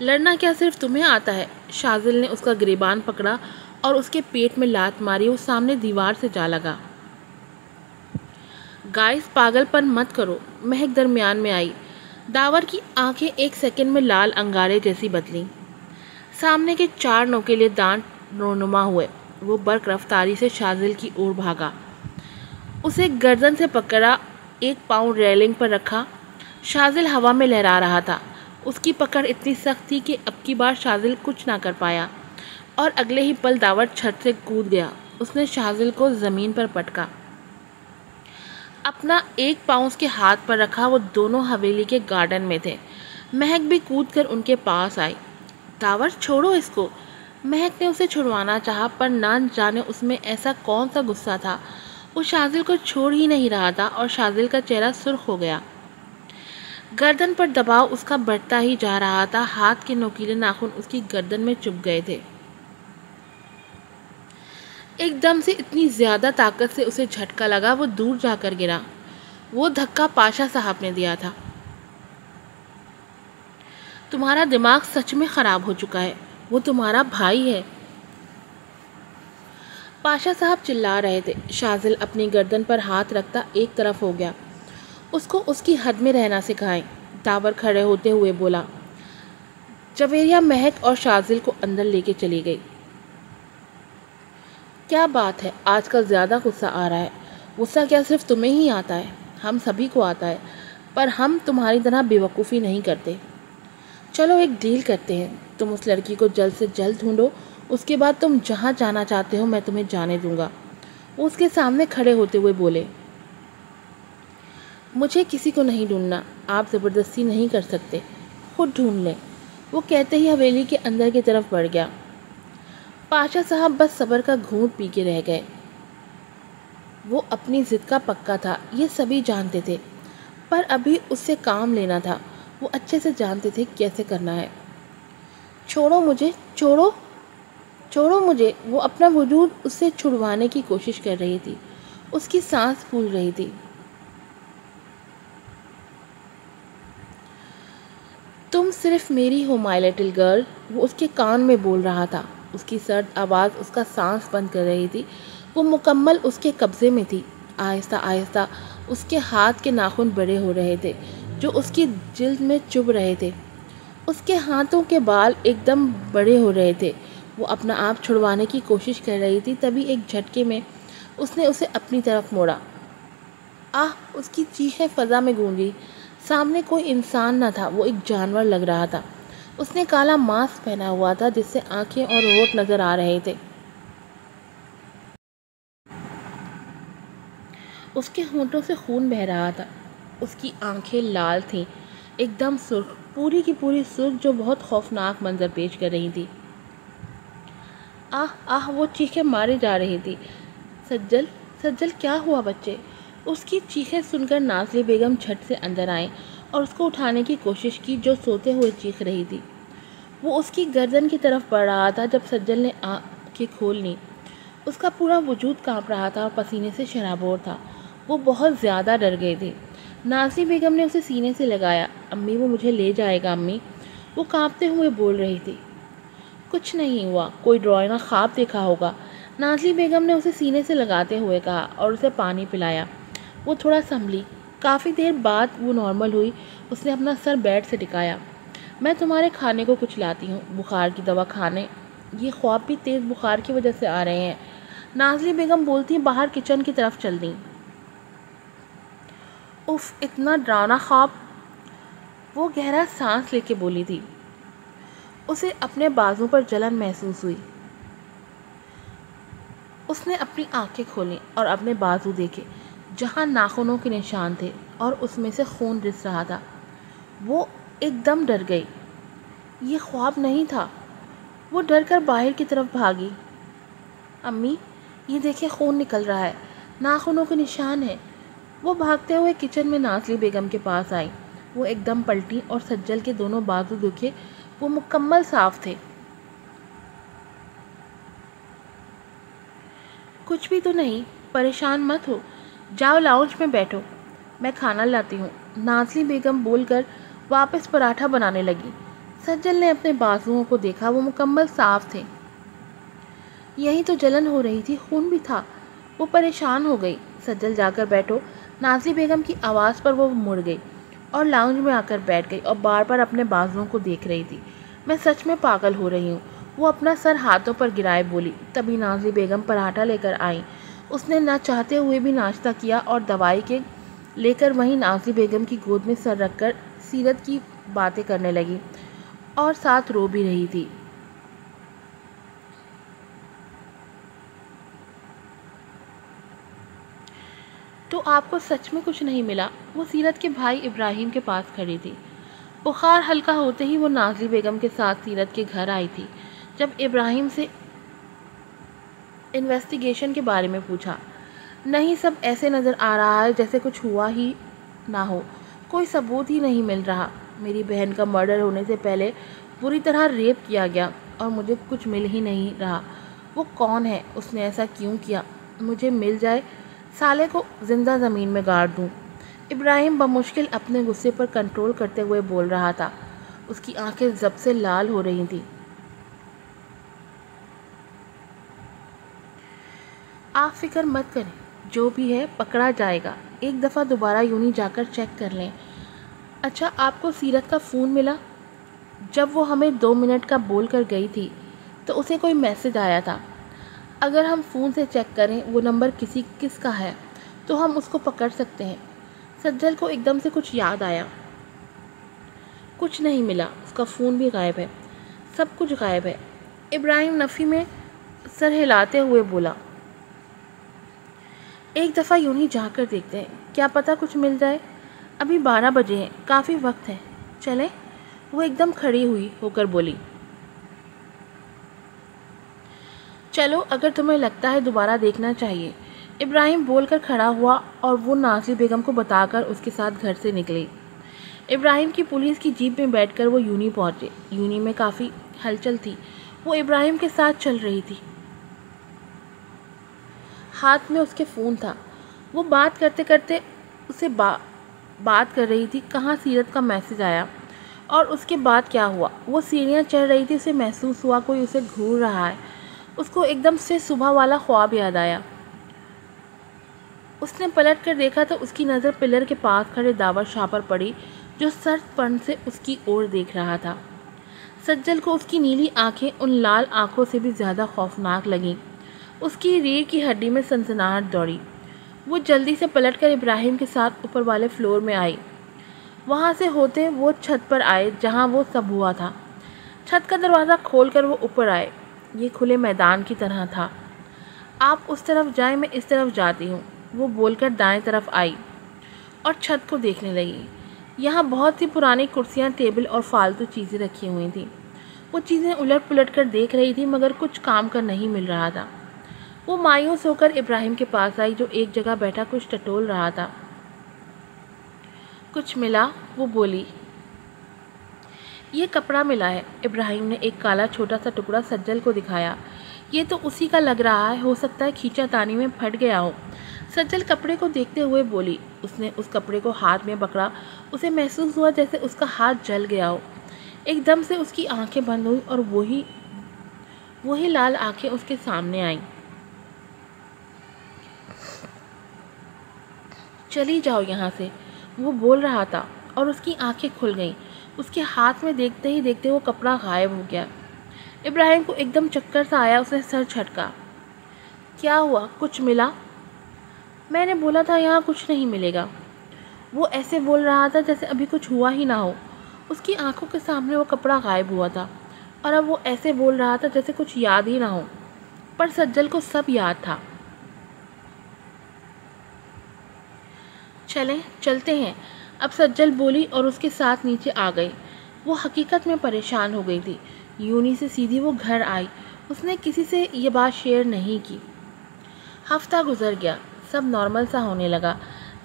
لڑنا کیا صرف تمہیں آتا ہے؟ شازل نے اس کا گریبان پکڑا اور اس کے پیٹ میں لات ماری۔ وہ سامنے دیوار سے جا لگا۔ گائز پاگل پن مت کرو، مہک درمیان میں آئی۔ داور کی آنکھیں ایک سیکنڈ میں لال انگارے جیسی بدلیں۔ سامنے کے 4 نوکیلے دانت رونما ہوئے۔ وہ برق رفتاری سے شازل کی اور بھاگا، اسے گردن سے پکڑا، 1 پاؤں ریلنگ پر رکھا۔ شازل ہوا میں لہرا رہا تھا۔ اس کی پکڑ اتنی سخت تھی کہ اب کی بار شازل کچھ نہ کر پایا اور اگلے ہی پل داور چھت سے کود گیا۔ اس نے شازل کو زمین پر پٹکا، اپنا 1 پاؤں اس کے ہاتھ پر رکھا۔ وہ دونوں حویلی کے گارڈن میں تھے۔ مہک بھی کود کر ان کے پاس آئی۔ داور چھوڑو اس کو۔ مہک نے اسے چھڑوانا چاہا پر نہ جانے اس میں ایسا کون سا غصہ تھا، وہ شازل کو چھوڑ ہی نہیں رہا تھا اور شازل کا چہرہ سرخ ہو گیا۔ گردن پر دباؤ اس کا بڑھتا ہی جا رہا تھا۔ ہاتھ کے نوکیلے ناخن اس کی گردن میں چبھ گئے تھے۔ ایک دم سے اتنی زیادہ طاقت سے اسے جھٹکا لگا، وہ دور جا کر گرا۔ وہ دھکا پاشا صاحب نے دیا تھا۔ تمہارا دماغ سچ میں خراب ہو چکا ہے، وہ تمہارا بھائی ہے۔ پاشا صاحب چلا رہے تھے۔ شازل اپنی گردن پر ہاتھ رکھتا ایک طرف ہو گیا۔ اس کو اس کی حد میں رہنا سکھائیں۔ داور کھڑے ہوتے ہوئے بولا۔ جویریہ مہک اور شازل کو اندر لے کے چلی گئی۔ کیا بات ہے، آج کل زیادہ غصہ آ رہا ہے؟ غصہ کیا صرف تمہیں ہی آتا ہے؟ ہم سبھی کو آتا ہے، پر ہم تمہاری طرح بے وقوفی نہیں کرتے۔ چلو ایک ڈیل کرتے ہیں، تم اس لڑکی کو جلد سے جلد ڈھونڈو، اس کے بعد تم جہاں جانا چاہتے ہو میں تمہیں جانے دوں گا۔ وہ اس کے سامنے کھڑے ہوتے ہوئے بولے۔ مجھے کسی کو نہیں ڈھونڈنا، آپ زبردستی نہیں کر سکتے، خود ڈھونڈ لیں۔ وہ کہتے ہی حویلی کے اندر کی طرف بڑھ گیا۔ پاشا صاحب بس صبر کا گھونٹ پی کے رہ گئے۔ وہ اپنی ضد کا پکا تھا، یہ سبھی جانتے تھے، پر ابھی اس سے کام لینا تھا۔ وہ اچھے سے جانتے تھے کیسے کرنا ہے۔ چھوڑو مجھے، چھوڑو، چھوڑو مجھے۔ وہ اپنا وجود اس سے چھڑوانے کی کوشش کر رہی تھی۔ اس کی سانس پھول رہی تھی۔ تم صرف میری ہو مائی لٹل گرل، وہ اس کے کان میں بول رہا تھا۔ اس کی سرد آواز اس کا سانس بند کر رہی تھی۔ وہ مکمل اس کے قبضے میں تھی۔ آہستہ آہستہ اس کے ہاتھ کے ناخن بڑے ہو رہے تھے جو اس کی جلد میں چبھ رہے تھے۔ اس کے ہاتھوں کے بال ایک دم بڑے ہو رہے تھے۔ وہ اپنا آپ چھڑوانے کی کوشش کر رہی تھی، تبھی ایک جھٹکے میں اس نے اسے اپنی طرف موڑا۔ آہ! اس کی چیخیں فضا میں گونجی۔ سامنے کوئی انسان نہ تھا، وہ ایک جانور لگ رہا تھا۔ اس نے کالا ماسک پہنا ہوا تھا جس سے آنکھیں اور ہونٹ نظر آ رہے تھے۔ اس کے ہونٹوں سے خون بہہ رہا تھا۔ اس کی آنکھیں لال تھیں، ایک دم سرخ، پوری کی پوری سرخ، جو بہت خوفناک منظر پیش کر رہی تھی۔ آہ آہ! وہ چیخیں ماری جا رہی تھی۔ سجل، سجل کیا ہوا بچے؟ اس کی چیخیں سن کر نازلی بیگم جھٹ سے اندر آئیں اور اس کو اٹھانے کی کوشش کی جو سوتے ہوئے چیخ رہی تھی۔ وہ اس کی گردن کی طرف بڑھ رہا تھا جب سجل نے آنکھیں کھول لیں۔ اس کا پورا وجود کانپ رہا تھا اور پسینے سے شرابور تھا۔ وہ بہت زیادہ ڈر گئی تھی۔ نازلی بیگم نے اسے سینے سے لگایا۔ امی وہ مجھے لے جائے گا امی، وہ کانپتے ہوئے بول رہی تھی۔ کچھ نہیں ہوا، کوئی ڈرائنہ خواب دیکھا ہوگا، نازلی بیگم نے اسے سینے سے لگاتے ہوئے کہا اور اسے پانی پلایا۔ وہ تھوڑا سنبھلی۔ کافی دیر بعد وہ نارمل ہوئی۔ اس نے اپنا سر بیڈ سے ٹکایا۔ میں تمہارے کھانے کو کچھ لاتی ہوں، بخار کی دوا کھانے، یہ خواب بھی تیز بخار کی وجہ سے آ رہے ہیں۔ نازلی بیگم بولتی باہر کچن کی طرف چل دیں۔ اف، اتنا ڈراؤنا خواب! وہ گہرا سانس لے کے بولی تھی۔ اسے اپنے بازو پر جلن محسوس ہوئی۔ اس نے اپنی آنکھیں کھولیں اور اپنے بازو دیکھے جہاں ناخنوں کے نشان تھے اور اس میں سے خون رس رہا تھا۔ وہ ایک دم ڈر گئی۔ یہ خواب نہیں تھا۔ وہ ڈر کر باہر کی طرف بھاگی۔ امی، یہ دیکھیں خون نکل رہا ہے، ناخنوں کے نشان ہیں۔ وہ بھاگتے ہوئے کچن میں نازلی بیگم کے پاس آئی۔ وہ ایک دم پلٹی اور سجل کے دونوں بازو دیکھے، وہ مکمل صاف تھے۔ کچھ بھی تو نہیں، پریشان مت ہو، جاؤ لاؤنج میں بیٹھو، میں کھانا لاتی ہوں، نازلی بیگم بول کر واپس پراٹھا بنانے لگی۔ سجل نے اپنے بازوؤں کو دیکھا، وہ مکمل صاف تھے، یہی تو جلن ہو رہی تھی، خون بھی تھا۔ وہ پریشان ہو گئی۔ سجل جا کر بیٹھو۔ نازلی بیگم کی آواز پر وہ مڑ گئی اور لاؤنج میں آ کر بیٹھ گئی اور بار بار اپنے بازوؤں کو دیکھ رہی تھی۔ میں سچ میں پاگل ہو رہی ہوں۔ وہ اپنا سر ہاتھوں پر گرائے بولی۔ تبھی نازلی بیگم پراٹھا لے کر آئیں۔ اس نے نہ چاہتے ہوئے بھی ناشتہ کیا اور دوائی کے لے کر وہیں نازلی بیگم کی گود میں سر رکھ کر سیرت کی باتیں کرنے لگی اور ساتھ رو بھی رہی تھی۔ تو آپ کو سچ میں کچھ نہیں ملا؟ وہ سیرت کے بھائی ابراہیم کے پاس کھڑی تھی۔ بخار ہلکا ہوتے ہی وہ نازلی بیگم کے ساتھ سیرت کے گھر آئی تھی۔ جب ابراہیم سے انویسٹیگیشن کے بارے میں پوچھا، نہیں، سب ایسے نظر آ رہا ہے جیسے کچھ ہوا ہی نہ ہو، کوئی ثبوت ہی نہیں مل رہا۔ میری بہن کا مرڈر ہونے سے پہلے بری طرح ریپ کیا گیا اور مجھے کچھ مل ہی نہیں رہا۔ وہ کون ہے؟ اس نے ایسا کیوں کیا؟ مجھے مل جائے، سالے کو زندہ زمین میں گاڑ دوں۔ ابراہیم بمشکل اپنے غصے پر کنٹرول کرتے ہوئے بول رہا تھا۔ اس کی آنکھیں ضب سے لال ہو رہی تھیں۔ آپ فکر مت کریں، جو بھی ہے پکڑا جائے گا۔ ایک دفعہ دوبارہ یونی جا کر چیک کر لیں۔ اچھا، آپ کو سیرت کا فون ملا؟ جب وہ ہمیں 2 منٹ کا بول کر گئی تھی تو اسے کوئی میسج آیا تھا۔ اگر ہم فون سے چیک کریں وہ نمبر کس کا ہے تو ہم اس کو پکڑ سکتے ہیں۔ سجل کو ایک دم سے کچھ یاد آیا۔ کچھ نہیں ملا، اس کا فون بھی غائب ہے، سب کچھ غائب ہے۔ ابراہیم نفی میں سر ہلاتے ہوئے بولا۔ ایک دفعہ یونی جا کر دیکھتے ہیں، کیا پتہ کچھ مل جائے۔ ابھی 12 بجے ہیں، کافی وقت ہے، چلیں۔ وہ ایک دم کھڑی ہوئی ہو کر بولی۔ چلو، اگر تمہیں لگتا ہے دوبارہ دیکھنا چاہیے۔ ابراہیم بول کر کھڑا ہوا اور وہ نازلی بیگم کو بتا کر اس کے ساتھ گھر سے نکلی۔ ابراہیم کی پولیس کی جیپ میں بیٹھ کر وہ یونی پہنچے۔ یونی میں کافی ہلچل تھی، وہ ابراہیم کے ساتھ چل رہی تھی، ہاتھ میں اس کے فون تھا۔ وہ بات کرتے کرتے اسے بات کر رہی تھی، کہاں سیرت کا میسج آیا اور اس کے بعد کیا ہوا۔ وہ سیڑھیاں چڑھ رہی تھی، اسے محسوس ہوا کوئی اسے گھور رہا ہے۔ اس کو ایک دم سے صبح والا خواب یاد آیا۔ اس نے پلٹ کر دیکھا تو اس کی نظر پلر کے پاس کھڑے داور شاہ پر پڑی، جو سرد پن سے اس کی اور دیکھ رہا تھا۔ سجل کو اس کی نیلی آنکھیں ان لال آنکھوں سے بھی زیادہ خوفناک لگیں۔ اس کی ریڑھ کی ہڈی میں سنسناہٹ دوڑی۔ وہ جلدی سے پلٹ کر ابراہیم کے ساتھ اوپر والے فلور میں آئی۔ وہاں سے ہوتے وہ چھت پر آئے جہاں وہ سب ہوا تھا۔ چھت کا دروازہ کھول کر وہ اوپر آئے۔ یہ کھلے میدان کی طرح تھا۔ آپ اس طرف جائیں، میں اس طرف جاتی ہوں۔ وہ بول کر دائیں طرف آئی اور چھت کو دیکھنے لگی۔ یہاں بہت سی پرانی کرسیاں، ٹیبل اور فالتو چیزیں رکھی ہوئی تھیں۔ وہ چیزیں الٹ پلٹ کر دیکھ رہی تھی مگر کچھ کام کا نہیں مل رہا تھا۔ وہ مایوس ہو کر ابراہیم کے پاس آئی جو ایک جگہ بیٹھا کچھ ٹٹول رہا تھا۔ کچھ ملا؟ وہ بولی۔ یہ کپڑا ملا ہے۔ ابراہیم نے ایک کالا چھوٹا سا ٹکڑا سجل کو دکھایا۔ یہ تو اسی کا لگ رہا ہے، ہو سکتا ہے کھینچا تانی میں پھٹ گیا ہو۔ سجل کپڑے کو دیکھتے ہوئے بولی۔ اس نے اس کپڑے کو ہاتھ میں پکڑا، اسے محسوس ہوا جیسے اس کا ہاتھ جل گیا ہو۔ ایک دم سے اس کی آنکھیں بند ہوئی اور وہی لال آنکھیں اس کے سامنے آئیں۔ چلی جاؤ یہاں سے، وہ بول رہا تھا اور اس کی آنکھیں کھل گئیں۔ اس کے ہاتھ میں دیکھتے ہی دیکھتے وہ کپڑا غائب ہو گیا۔ ابراہیم کو ایک دم چکر سا آیا، اس نے سر جھٹکا۔ کیا ہوا؟ کچھ ملا؟ میں نے بولا تھا یہاں کچھ نہیں ملے گا۔ وہ ایسے بول رہا تھا جیسے ابھی کچھ ہوا ہی نہ ہو۔ اس کی آنکھوں کے سامنے وہ کپڑا غائب ہوا تھا اور اب وہ ایسے بول رہا تھا جیسے کچھ یاد ہی نہ ہو، پر سجل کو سب یاد تھا۔ چلیں، چلتے ہیں، اب سجل بولی اور اس کے ساتھ نیچے آ گئی۔ وہ حقیقت میں پریشان ہو گئی تھی۔ یونی سے سیدھی وہ گھر آئی، اس نے کسی سے یہ بات شیئر نہیں کی۔ ہفتہ گزر گیا، سب نارمل سا ہونے لگا۔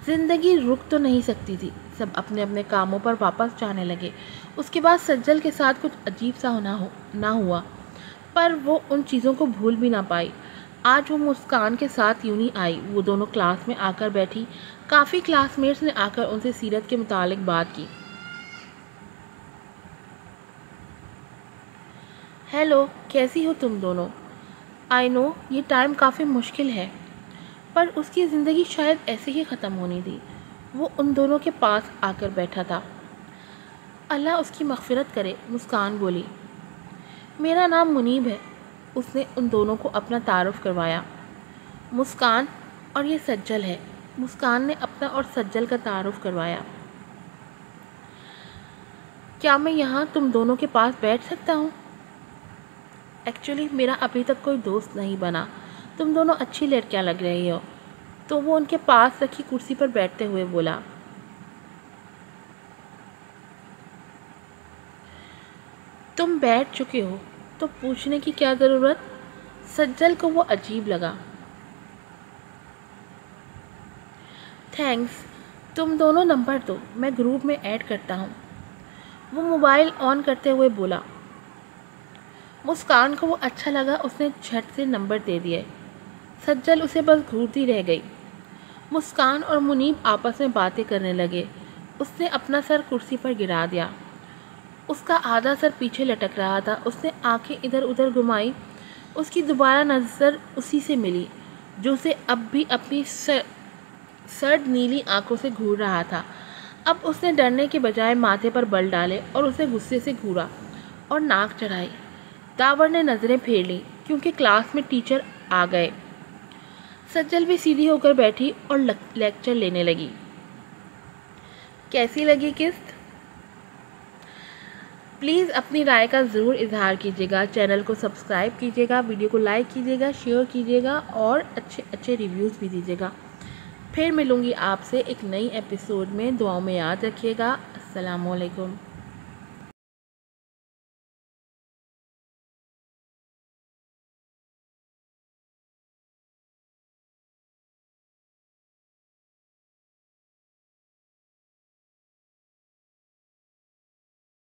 زندگی رک تو نہیں سکتی تھی، سب اپنے اپنے کاموں پر واپس جانے لگے۔ اس کے بعد سجل کے ساتھ کچھ عجیب سا نہ ہوا، پر وہ ان چیزوں کو بھول بھی نہ پائی۔ آج وہ مسکان کے ساتھ یونی آئی، وہ دونوں کلاس میں آ کر بیٹھی۔ کافی کلاس میٹس نے آ کر ان سے سیرت کے متعلق بات کی۔ ہیلو، کیسی ہو تم دونوں؟ آئی نو یہ ٹائم کافی مشکل ہے، پر اس کی زندگی شاید ایسے ہی ختم ہونی تھی۔ وہ ان دونوں کے پاس آ کر بیٹھا تھا۔ اللہ اس کی مغفرت کرے، مسکان بولی۔ میرا نام منیب ہے، اس نے ان دونوں کو اپنا تعارف کروایا۔ مسکان، اور یہ سجل ہے۔ مسکان نے اپنا اور سجل کا تعارف کروایا۔ کیا میں یہاں تم دونوں کے پاس بیٹھ سکتا ہوں؟ ایکچولی میرا ابھی تک کوئی دوست نہیں بنا، تم دونوں اچھی لڑکیاں لگ رہی ہو، تو وہ ان کے پاس رکھی کرسی پر بیٹھتے ہوئے بولا۔ تم بیٹھ چکے ہو تو پوچھنے کی کیا ضرورت؟ سجل کو وہ عجیب لگا۔ تھینکس، تم دونوں نمبر دو، میں گروپ میں ایڈ کرتا ہوں۔ وہ موبائل آن کرتے ہوئے بولا۔ مسکان کو وہ اچھا لگا، اس نے جھٹ سے نمبر دے دیے۔ سجل اسے بس گھورتی رہ گئی۔ مسکان اور منیب آپس میں باتیں کرنے لگے۔ اس نے اپنا سر کرسی پر گرا دیا۔ اس کا آدھا سر پیچھے لٹک رہا تھا۔ اس نے آنکھیں ادھر ادھر گھمائی۔ اس کی دوبارہ نظر اسی سے ملی جو اسے اب بھی اپنی سرد نیلی آنکھوں سے گھور رہا تھا۔ اب اس نے ڈرنے کے بجائے ماتھے پر بل ڈالے اور اسے غصے سے گھورا اور ناک چڑھائی۔ داور نے نظریں پھیر لیں کیونکہ کلاس میں ٹیچر آ گئے۔ سجل بھی سیدھی ہو کر بیٹھی اور لیکچر لینے لگی۔ کیسی لگی قسط؟ پلیز اپنی رائے کا ضرور اظہار کیجیے گا، چینل کو سبسکرائب کیجیے گا، ویڈیو کو لائک کیجیے گا، شیئر کیجیے گا اور اچھے ریویوز بھی دیجیے گا۔ پھر ملوں گی آپ سے ایک نئی ایپیسوڈ میں، دعاؤں میں یاد رکھیے گا۔ السلام علیکم۔